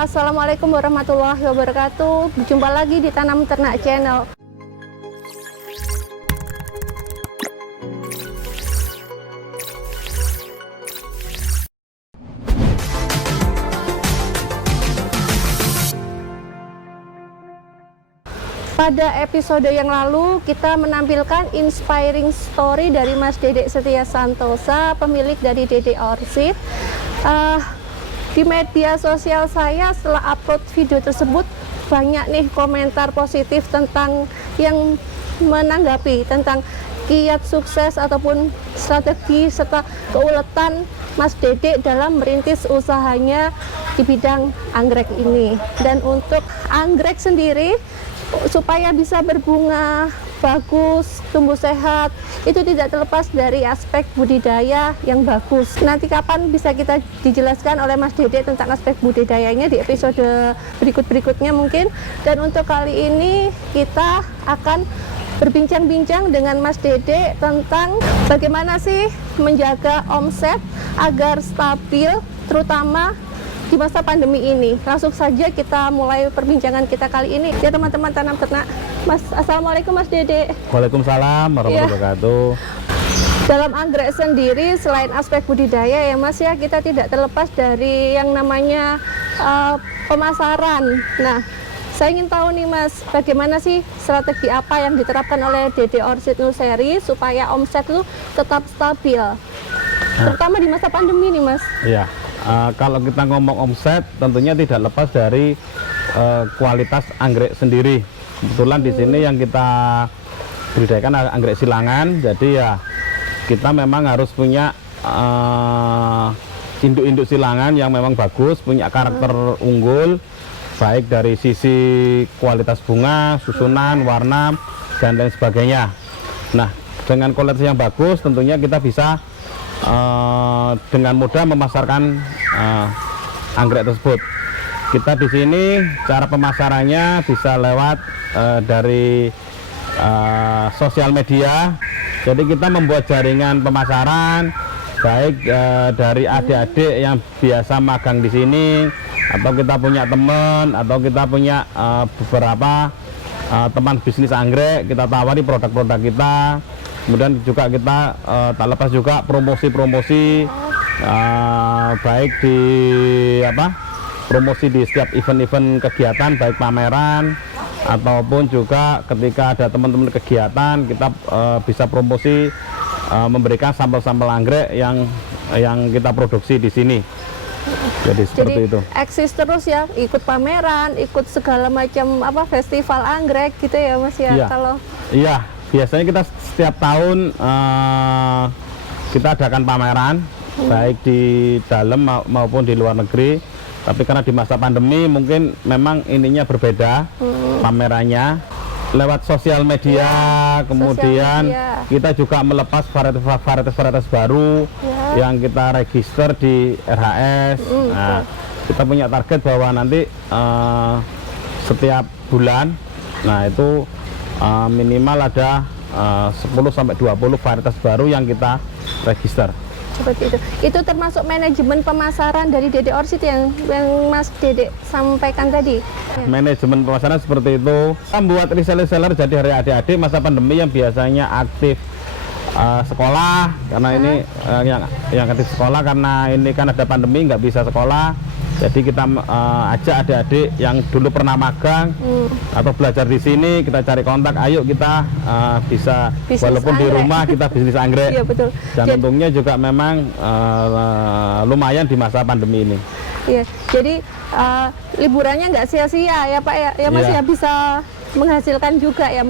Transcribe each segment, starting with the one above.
Assalamualaikum warahmatullahi wabarakatuh. Berjumpa lagi di Tanam Ternak Channel. Pada episode yang lalu kita menampilkan inspiring story dari Mas Dedek Setia Santosa, pemilik dari Dedek Orchid. Di media sosial saya setelah upload video tersebut banyak nih komentar positif tentang yang menanggapi tentang kiat sukses ataupun strategi serta keuletan Mas Dedek dalam merintis usahanya di bidang anggrek ini. Dan untuk anggrek sendiri supaya bisa berbunga bagus, tumbuh sehat, itu tidak terlepas dari aspek budidaya yang bagus. Nanti kapan bisa kita dijelaskan oleh Mas Dedek tentang aspek budidayanya di episode berikut-berikutnya mungkin. Dan untuk kali ini kita akan berbincang-bincang dengan Mas Dedek tentang bagaimana sih menjaga omset agar stabil, terutama di masa pandemi ini. Langsung saja kita mulai perbincangan kita kali ini ya teman-teman tanam ternak. Mas, assalamualaikum Mas Dedek. Waalaikumsalam warahmatullahi wabarakatuh. Dalam anggrek sendiri selain aspek budidaya ya Mas ya, kita tidak terlepas dari yang namanya pemasaran. Nah, saya ingin tahu nih Mas, bagaimana sih strategi apa yang diterapkan oleh Dedek Orchid Nursery supaya omset itu tetap stabil, terutama di masa pandemi nih Mas? Iya. Kalau kita ngomong omset, tentunya tidak lepas dari kualitas anggrek sendiri. Kebetulan di sini yang kita budidayakan anggrek silangan, jadi ya kita memang harus punya induk-induk silangan yang memang bagus, punya karakter unggul, baik dari sisi kualitas bunga, susunan, warna, dan lain sebagainya. Nah, dengan kualitas yang bagus, tentunya kita bisa dengan mudah memasarkan anggrek tersebut. Kita di sini cara pemasarannya bisa lewat dari sosial media. Jadi kita membuat jaringan pemasaran baik dari adik-adik yang biasa magang di sini, atau kita punya teman, atau kita punya beberapa teman bisnis anggrek, kita tawari produk-produk kita. Kemudian juga kita tak lepas juga promosi-promosi baik di promosi di setiap event-event kegiatan, baik pameran ataupun juga ketika ada teman-teman kegiatan kita bisa promosi memberikan sampel-sampel anggrek yang kita produksi di sini. Jadi seperti itu. Eksis terus ya, ikut pameran, ikut segala macam festival anggrek gitu ya Mas ya. Iya. Iya. Biasanya kita setiap tahun kita adakan pameran, baik di dalam maupun di luar negeri. Tapi karena di masa pandemi mungkin memang ininya berbeda, pamerannya lewat sosial media. Kemudian kita juga melepas varietas baru yang kita register di RHS. Nah, kita punya target bahwa nanti setiap bulan, nah itu minimal ada 10-20 varietas baru yang kita register. Seperti itu. Itu termasuk manajemen pemasaran dari Dedek Orchid yang Mas Dedek sampaikan tadi. Manajemen pemasaran seperti itu. Kita membuat reseller jadi dari adik-adik masa pandemi yang biasanya aktif sekolah, karena ini yang aktif sekolah karena ini kan ada pandemi nggak bisa sekolah. Jadi kita ajak adik-adik yang dulu pernah magang atau belajar di sini, kita cari kontak, ayo kita bisa bisnis walaupun anggrek. Di rumah kita bisnis anggrek. Iya, betul. Dan untungnya juga memang lumayan di masa pandemi ini. Iya, jadi liburannya nggak sia-sia ya Pak ya, Mas ya bisa menghasilkan juga ya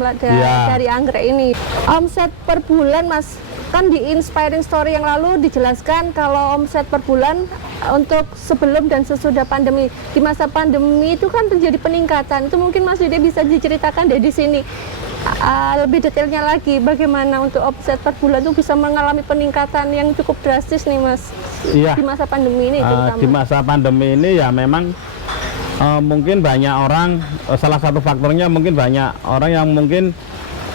dari anggrek ini. Omset per bulan Mas, kan di inspiring story yang lalu dijelaskan kalau omset per bulan untuk sebelum dan sesudah pandemi. Di masa pandemi itu kan terjadi peningkatan. Itu mungkin Mas Dedek bisa diceritakan dari sini. lebih detailnya lagi, bagaimana untuk omset per bulan itu bisa mengalami peningkatan yang cukup drastis nih Mas? Iya. Di masa pandemi ini terutama. Di masa pandemi ini ya memang mungkin banyak orang, salah satu faktornya mungkin banyak orang yang mungkin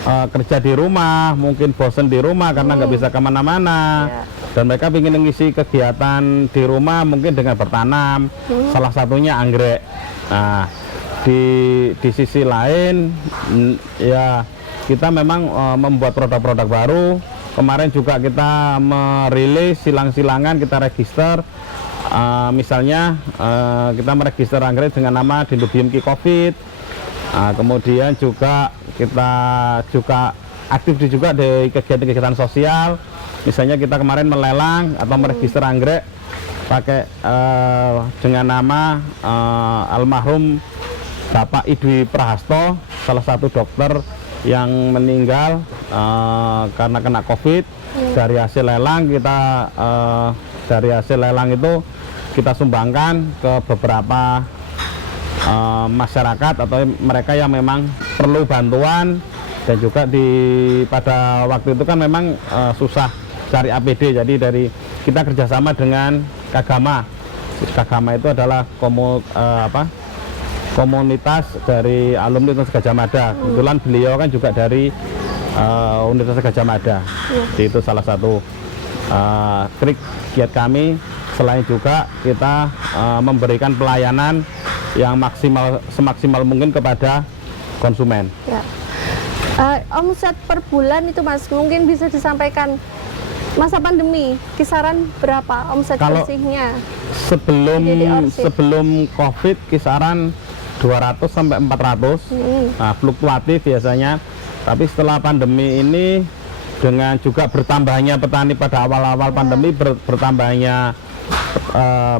kerja di rumah, mungkin bosen di rumah karena nggak bisa kemana-mana, dan mereka ingin mengisi kegiatan di rumah mungkin dengan bertanam, salah satunya anggrek. Nah, di sisi lain ya kita memang membuat produk-produk baru. Kemarin juga kita merilis silang-silangan, kita register. Misalnya kita meregister anggrek dengan nama Dendrobium Covid. Kemudian juga kita aktif juga di kegiatan-kegiatan sosial. Misalnya kita kemarin melelang atau meregister anggrek pakai dengan nama almarhum Bapak Idwi Prahasto, salah satu dokter yang meninggal karena kena COVID. Dari hasil lelang itu kita sumbangkan ke beberapa masyarakat atau mereka yang memang perlu bantuan, dan juga pada waktu itu kan memang susah cari APD, jadi dari kita kerjasama dengan Kagama. Kagama itu adalah komunitas dari alumni Universitas Gadjah Mada. Kebetulan beliau kan juga dari Universitas Gadjah Mada. Itu salah satu trik giat kami. Selain juga kita memberikan pelayanan yang semaksimal mungkin kepada konsumen. Ya. Omset per bulan itu Mas, mungkin bisa disampaikan masa pandemi kisaran berapa omset bersihnya? Sebelum COVID kisaran 200 sampai 400. Nah, fluktuatif biasanya. Tapi setelah pandemi ini, dengan juga bertambahnya petani pada awal-awal pandemi, bertambahnya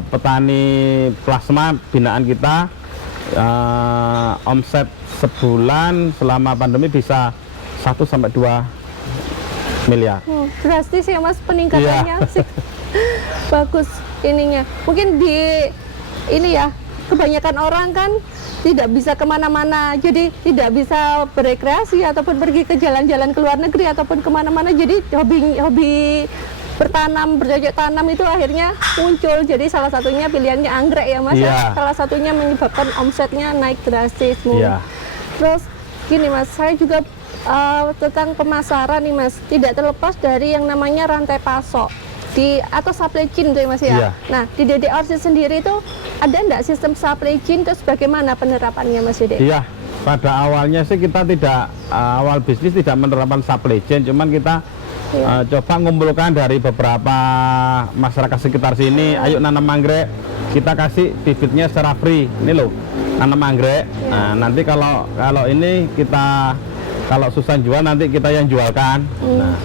petani plasma binaan kita, omset sebulan selama pandemi bisa 1 sampai 2 miliar. Drastis ya Mas peningkatannya. Bagus ininya. Mungkin kebanyakan orang kan tidak bisa kemana-mana, jadi tidak bisa berekreasi ataupun pergi ke jalan-jalan ke luar negeri ataupun kemana-mana. Jadi hobi bertanam, bercocok tanam itu akhirnya muncul. Jadi salah satunya pilihannya anggrek ya Mas. Salah satunya menyebabkan omsetnya naik drastis. Terus gini Mas, saya juga tentang pemasaran nih Mas, tidak terlepas dari yang namanya rantai pasok atau supply chain tuh ya Mas ya. Nah, di DD Orchid sendiri itu ada enggak sistem supply chain, terus bagaimana penerapannya Mas Dede? Iya, pada awalnya sih kita awal bisnis tidak menerapkan supply chain, cuman kita coba ngumpulkan dari beberapa masyarakat sekitar sini, ayo nanam anggrek, kita kasih bibitnya secara free. Ini loh, nanam anggrek. Nah, nanti kalau ini kalau susah jual nanti kita yang jualkan. Nah,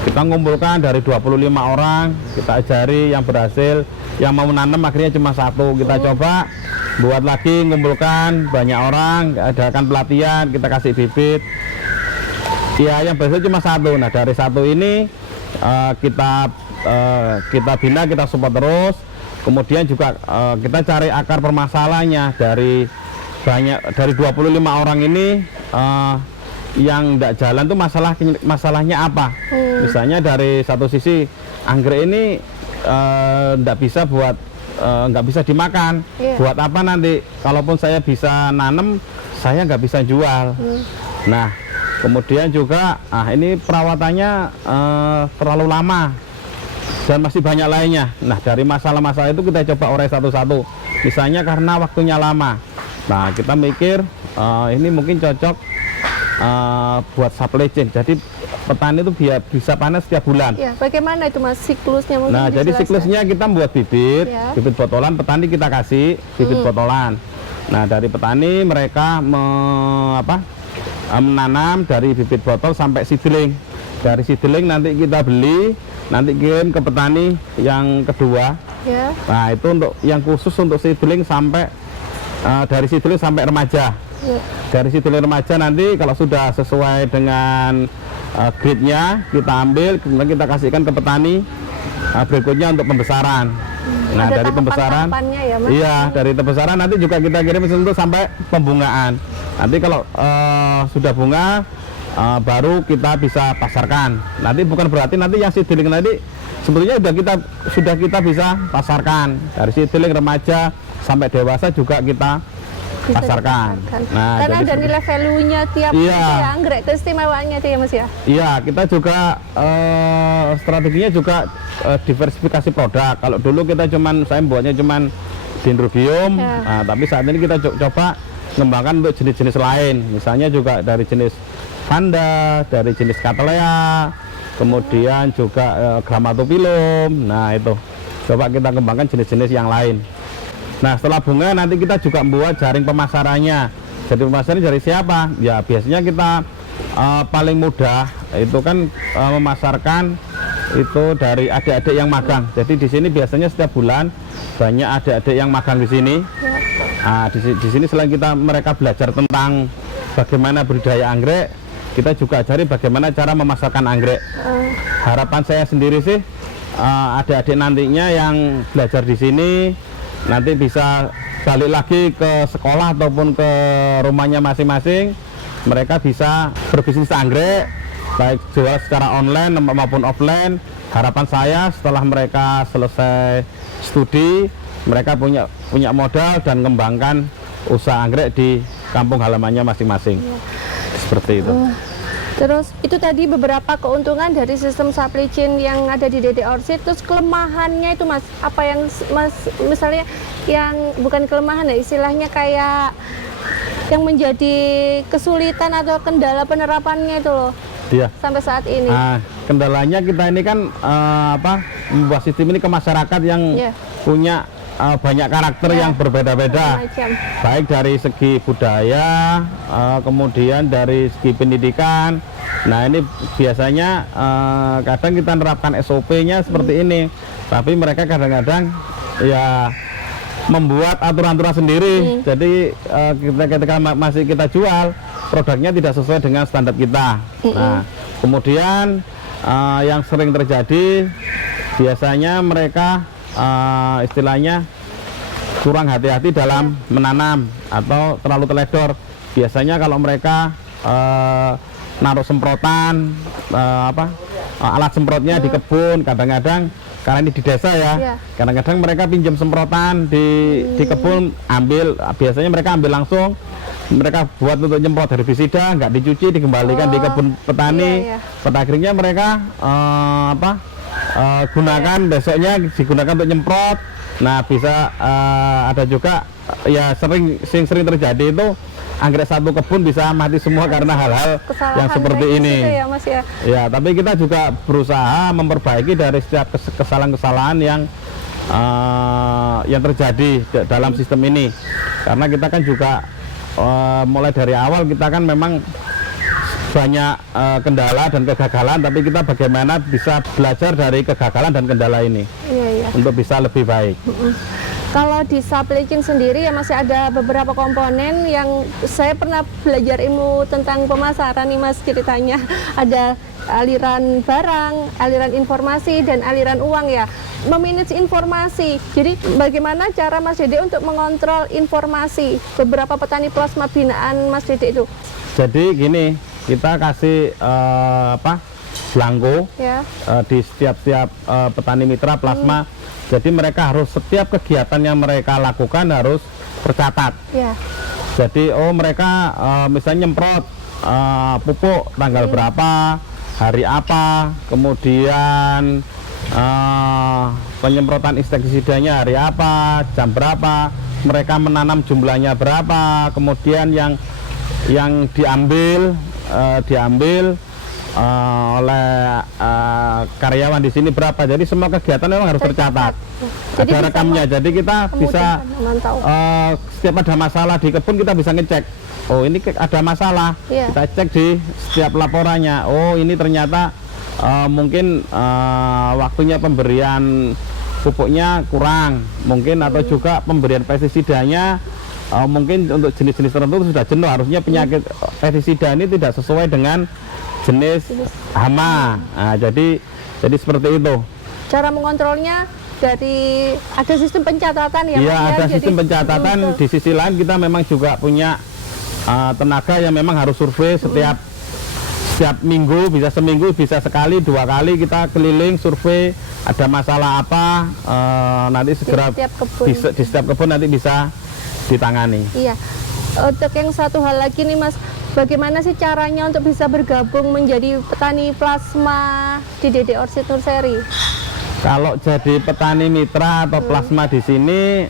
kita ngumpulkan dari 25 orang, kita ajari yang berhasil, yang mau nanam akhirnya cuma 1. Kita coba buat lagi, ngumpulkan banyak orang, adakan pelatihan, kita kasih bibit. Ya, yang berhasil cuma 1. Nah, dari 1 ini kita bina, kita support terus. Kemudian juga kita cari akar permasalahannya dari 25 orang ini. Yang tidak jalan tuh masalahnya apa? Misalnya dari satu sisi anggrek ini nggak bisa dimakan. Buat apa nanti? Kalaupun saya bisa nanam, saya nggak bisa jual. Nah, kemudian juga ini perawatannya terlalu lama dan masih banyak lainnya. Nah, dari masalah-masalah itu kita coba urai satu-satu. Misalnya karena waktunya lama. Nah, kita mikir ini mungkin cocok buat supply chain. Jadi petani itu bisa panen setiap bulan. Ya, bagaimana itu Mas siklusnya? Nah, jadi siklusnya kita buat bibit, bibit botolan, petani kita kasih bibit botolan. Nah, dari petani mereka menanam dari bibit botol sampai seedling. Dari seedling nanti kita beli, nanti kirim ke petani yang kedua. Nah, itu untuk yang khusus untuk seedling sampai dari seedling sampai remaja. Dari seedling remaja nanti kalau sudah sesuai dengan grade-nya kita ambil, kemudian kita kasihkan ke petani berikutnya untuk pembesaran. Nah, ada dari pembesaran, ya, Mas? Iya, dari pembesaran nanti juga kita kirim untuk sampai pembungaan. Nanti kalau sudah bunga, baru kita bisa pasarkan. Nanti bukan berarti nanti yang seedling nanti sebetulnya sudah kita bisa pasarkan dari seedling remaja sampai dewasa juga kita Bisa pasarkan. dipasarkan. Nah, Karena jadi ada nilai value-nya tiap Iya. itu ya, anggrek keistimewaannya itu ya Mas ya. Iya, kita juga strateginya juga diversifikasi produk. Kalau dulu saya buatnya cuman dendrobium, Ya. nah, tapi saat ini kita coba mengembangkan untuk jenis-jenis lain. Misalnya juga dari jenis Vanda, dari jenis Cattleya, kemudian juga Grammatophyllum. Nah, itu coba kita kembangkan jenis-jenis yang lain. Nah, setelah bunga nanti kita juga membuat jaring pemasarannya. Jadi pemasarannya dari siapa? Ya biasanya kita paling mudah itu kan memasarkan itu dari adik-adik yang magang. Jadi di sini biasanya setiap bulan banyak adik-adik yang magang di sini. Ya. Nah, di sini selain mereka belajar tentang bagaimana budidaya anggrek, kita juga ajari bagaimana cara memasarkan anggrek. Harapan saya sendiri sih adik-adik nantinya yang belajar di sini nanti bisa balik lagi ke sekolah ataupun ke rumahnya masing-masing. Mereka bisa berbisnis anggrek, baik jual secara online maupun offline. Harapan saya setelah mereka selesai studi, mereka punya modal dan mengembangkan usaha anggrek di kampung halamannya masing-masing. Seperti itu. Terus itu tadi beberapa keuntungan dari sistem supply chain yang ada di DD Orchid. Terus kelemahannya itu Mas, apa yang Mas misalnya yang bukan kelemahan ya, istilahnya kayak yang menjadi kesulitan atau kendala penerapannya itu loh. Iya. Sampai saat ini. Nah, kendalanya kita ini kan membuat sistem ini ke masyarakat yang Iya. punya banyak karakter Ya, yang berbeda-beda, macam. baik dari segi budaya, kemudian dari segi pendidikan. Nah, ini biasanya kadang kita menerapkan SOP-nya seperti ini, tapi mereka kadang-kadang ya membuat aturan-aturan sendiri. Jadi ketika masih kita jual, produknya tidak sesuai dengan standar kita. Nah, kemudian yang sering terjadi biasanya mereka istilahnya kurang hati-hati dalam menanam atau terlalu teledor. Biasanya kalau mereka naruh semprotan alat semprotnya di kebun, kadang-kadang karena ini di desa ya, Iya. kadang-kadang mereka pinjam semprotan di kebun, biasanya mereka ambil langsung, mereka buat untuk nyemprot herbisida, nggak dicuci, dikembalikan di kebun petani. Iya, iya. Pada akhirnya mereka gunakan besoknya digunakan untuk nyemprot. Nah, bisa ada juga ya sering terjadi itu anggrek satu kebun bisa mati semua karena hal-hal yang seperti teknis ini. itu ya Mas ya. Ya, tapi kita juga berusaha memperbaiki dari setiap kesalahan-kesalahan yang terjadi dalam sistem ini. Karena kita kan juga mulai dari awal kita kan memang banyak kendala dan kegagalan, tapi kita bagaimana bisa belajar dari kegagalan dan kendala ini Iya. untuk bisa lebih baik. Kalau di supply chain sendiri ya masih ada beberapa komponen yang saya pernah belajar ilmu tentang pemasaran nih Mas, ceritanya ada aliran barang, aliran informasi, dan aliran uang ya. Memanage informasi, jadi bagaimana cara Mas Dede untuk mengontrol informasi beberapa petani plasma binaan Mas Dede itu? Jadi gini, kita kasih belangko Ya, di setiap petani mitra plasma. Jadi mereka harus setiap kegiatan yang mereka lakukan harus tercatat. ya, Jadi mereka misalnya nyemprot pupuk tanggal berapa, hari apa, kemudian penyemprotan insektisidanya hari apa, jam berapa, mereka menanam jumlahnya berapa, kemudian yang diambil oleh karyawan di sini berapa. Jadi semua kegiatan memang harus tercatat. Jadi Ada bisa rekamnya. Jadi kita bisa memantau. setiap ada masalah di kebun kita bisa ngecek. Oh, ini ada masalah. Iya. Kita cek di setiap laporannya. Oh, ini ternyata mungkin waktunya pemberian pupuknya kurang, mungkin atau juga pemberian pestisidanya mungkin untuk jenis-jenis tertentu sudah jenuh. Harusnya penyakit pestisida ini tidak sesuai dengan jenis hama. Nah, jadi seperti itu. Cara mengontrolnya dari ada sistem pencatatan ya Mas? Iya, ada Jadi sistem pencatatan. Di sisi lain kita memang juga punya tenaga yang memang harus survei setiap setiap minggu, bisa seminggu, bisa sekali, 2 kali kita keliling survei, ada masalah apa, nanti segera di setiap kebun nanti bisa ditangani. Iya. Untuk yang satu hal lagi nih Mas, bagaimana sih caranya untuk bisa bergabung menjadi petani plasma di DD Orchid Nursery? Kalau jadi petani mitra atau plasma di sini,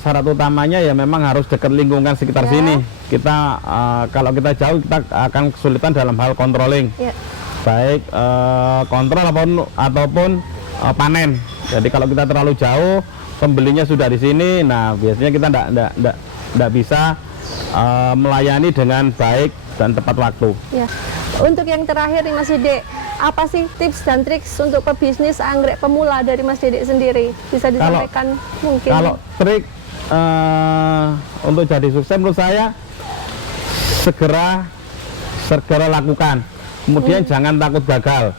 syarat utamanya ya memang harus dekat lingkungan sekitar sini. Kita kalau kita jauh, kita akan kesulitan dalam hal controlling, baik kontrol ataupun panen. Jadi kalau kita terlalu jauh, pembelinya sudah di sini, nah biasanya kita tidak bisa melayani dengan baik dan tepat waktu. Ya. Untuk yang terakhir nih Mas Dede, apa sih tips dan trik untuk pebisnis anggrek pemula dari Mas Dede sendiri? Bisa disampaikan mungkin? Kalau trik untuk jadi sukses menurut saya segera lakukan. Kemudian jangan takut gagal.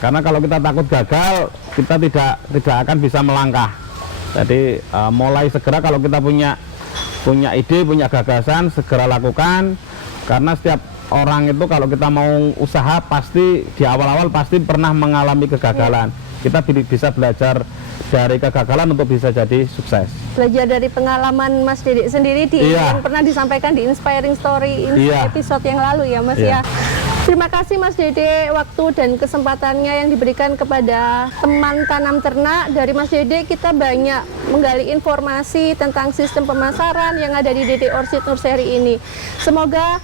Karena kalau kita takut gagal, kita tidak akan bisa melangkah. Jadi mulai segera, kalau kita punya ide, punya gagasan, segera lakukan. Karena setiap orang itu kalau kita mau usaha, pasti di awal-awal pasti pernah mengalami kegagalan. Kita bisa belajar dari kegagalan untuk bisa jadi sukses. Belajar dari pengalaman Mas Dede sendiri yang pernah disampaikan di Inspiring Story episode yang lalu ya Mas ya. Terima kasih Mas Dede waktu dan kesempatannya yang diberikan kepada teman tanam ternak. Dari Mas Dede kita banyak menggali informasi tentang sistem pemasaran yang ada di DD Orchid Nursery ini. Semoga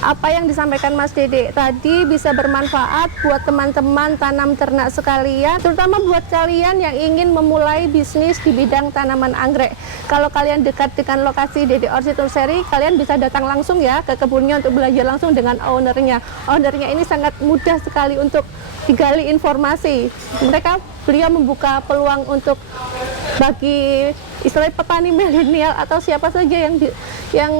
apa yang disampaikan Mas Dede tadi bisa bermanfaat buat teman-teman tanam ternak sekalian, terutama buat kalian yang ingin memulai bisnis di bidang tanaman anggrek. Kalau kalian dekat dengan lokasi DD Orchid Nursery, kalian bisa datang langsung ya ke kebunnya untuk belajar langsung dengan ownernya. Ownernya ini sangat mudah sekali untuk digali informasi. Beliau membuka peluang untuk bagi istilahnya petani milenial atau siapa saja yang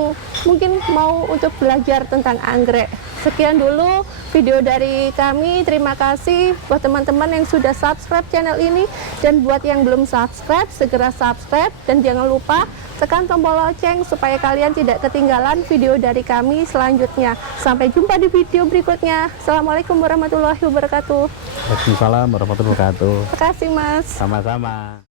mungkin mau untuk belajar tentang anggrek. Sekian dulu video dari kami. Terima kasih buat teman-teman yang sudah subscribe channel ini, dan buat yang belum subscribe segera subscribe, dan jangan lupa tekan tombol lonceng supaya kalian tidak ketinggalan video dari kami selanjutnya. Sampai jumpa di video berikutnya. Assalamualaikum warahmatullahi wabarakatuh. Waalaikumsalam warahmatullahi wabarakatuh. Terima kasih Mas. Sama-sama.